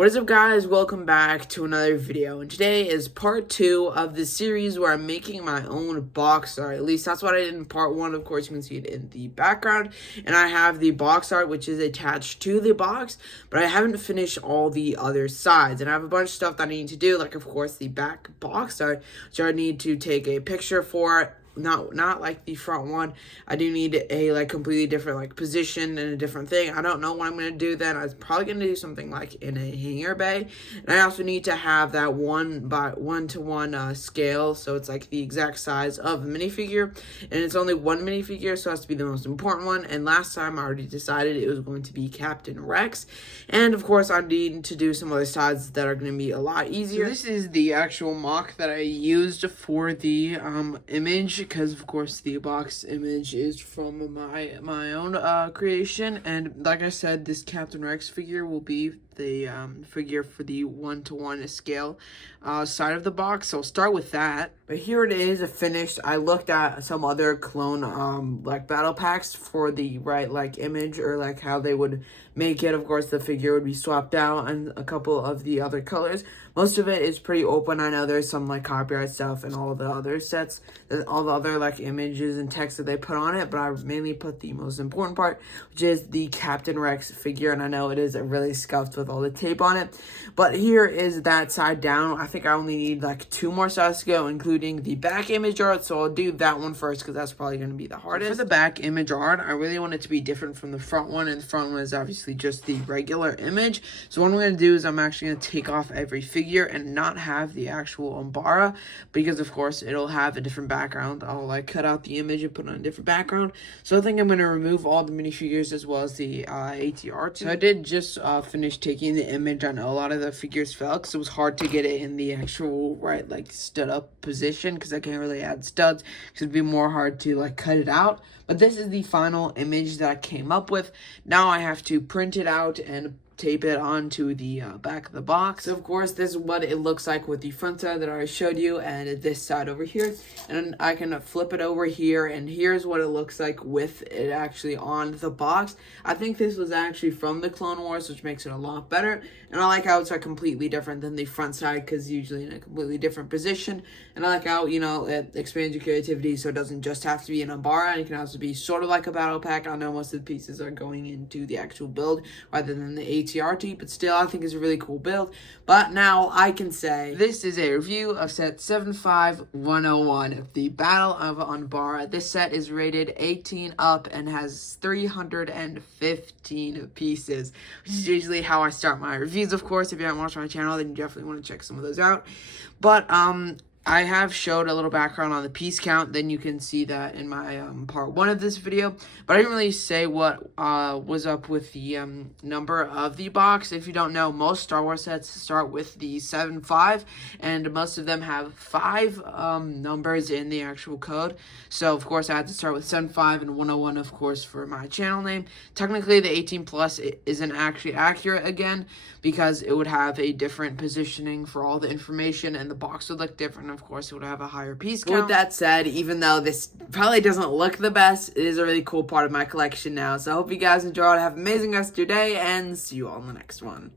What is up, guys? Welcome back to another video, and today is part 2 of the series where I'm making my own box art. At least that's what I did in part 1. Of course, you can see it in the background, and I have the box art which is attached to the box, but I haven't finished all the other sides, and I have a bunch of stuff that I need to do, like of course the back box art, which I need to take a picture for. Not like the front one. I do need a completely different position and a different thing. I don't know what I'm gonna do then. I was probably gonna do something like in a hanger bay, and I also need to have that 1:1 scale, so it's like the exact size of a minifigure, and it's only one minifigure, so it has to be the most important one. And last time I already decided it was going to be Captain Rex, and of course I need to do some other sides that are going to be a lot easier. So this is the actual mock that I used for the image, because of course the box image is from my own creation, and like I said, this Captain Rex figure will be the figure for the 1:1 scale side of the box, so I'll start with that. But here it is finished. I looked at some other clone battle packs for the image, or how they would make it. Of course the figure would be swapped out and a couple of the other colors. Most of it is pretty open. I know there's some copyright stuff and all the other sets, all the other images and text that they put on it, but I mainly put the most important part, which is the Captain Rex figure, and I know it is really scuffed with all the tape on it, but here is that side down. I think I only need 2 more sides to go, including the back image art, so I'll do that one first because that's probably going to be the hardest. For the back image art, I really want it to be different from the front one, and the front one is obviously just the regular image. So what I'm going to do is I'm actually going to take off every figure and not have the actual Umbara, because of course it'll have a different background. I'll cut out the image and put on a different background. So I think I'm going to remove all the minifigures as well as the ATR. So I did just finish taking the image. I know a lot of the figures fell because it was hard to get it in the actual stood up position, because I can't really add studs because it'd be more hard to cut it out. But this is the final image that I came up with. Now I have to print it out and tape it onto the back of the box. So of course this is what it looks like with the front side that I showed you, and this side over here, and I can flip it over here, and here's what it looks like with it actually on the box. I think this was actually from the Clone Wars, which makes it a lot better, and I like how it's completely different than the front side, because usually in a completely different position. And I like how, it expands your creativity, so it doesn't just have to be an Umbara, and it can also be sort of like a battle pack. I know most of the pieces are going into the actual build rather than the ATRT, but still I think it's a really cool build. But now I can say this is a review of set 75101, the Battle of Umbara. This set is rated 18 up and has 315 pieces, which is usually how I start my reviews. Of course, if you haven't watched my channel, then you definitely want to check some of those out. But I have showed a little background on the piece count, then you can see that in my part 1 of this video, but I didn't really say what was up with the number of the box. If you don't know, most Star Wars sets start with the 7.5, and most of them have 5 numbers in the actual code. So of course I had to start with 7.5 and 101, of course, for my channel name. Technically the 18 plus isn't actually accurate again, because it would have a different positioning for all the information, and the box would look different. Of course, it would have a higher piece count. With that said, even though this probably doesn't look the best, it is a really cool part of my collection now. So I hope you guys enjoyed. Have an amazing rest of your day, and see you all in the next one.